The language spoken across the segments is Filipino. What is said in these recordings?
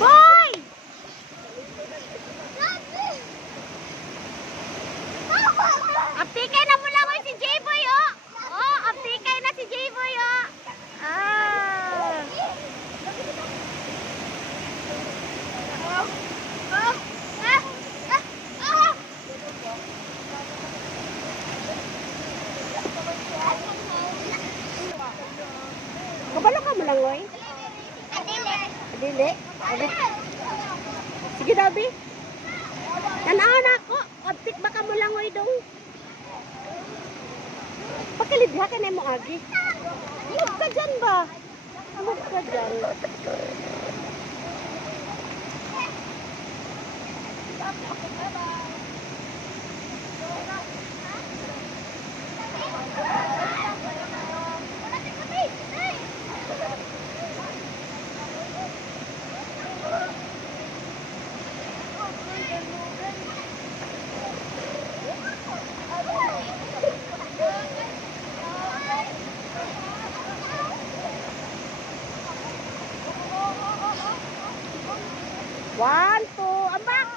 Boy! Aptikay na mo lang si J-Boy, oh! Oh, aptikay na si J-Boy, oh! Ah! Kabalo ka mo lang, oy? Adili. Sige, Dabi. Tanaw na ako. Aptik baka mo lang, oy, dong. Pakilidha ka na mo, Agi. Huwag ka dyan ba? Huwag ka dyan. One, two, ambak!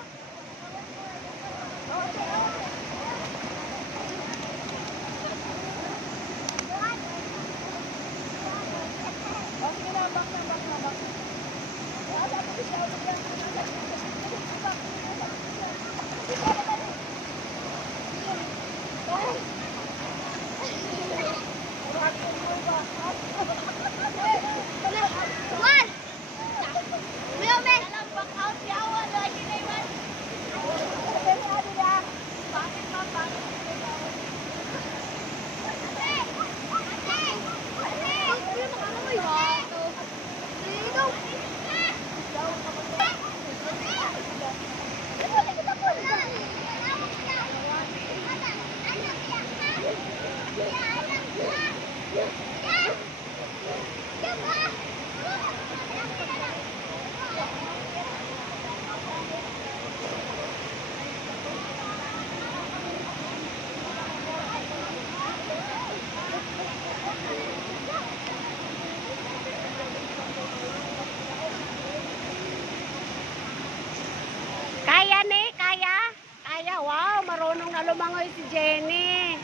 Kaya ni, kaya. Kaya, wow, marunong na lumangoy si Jenny.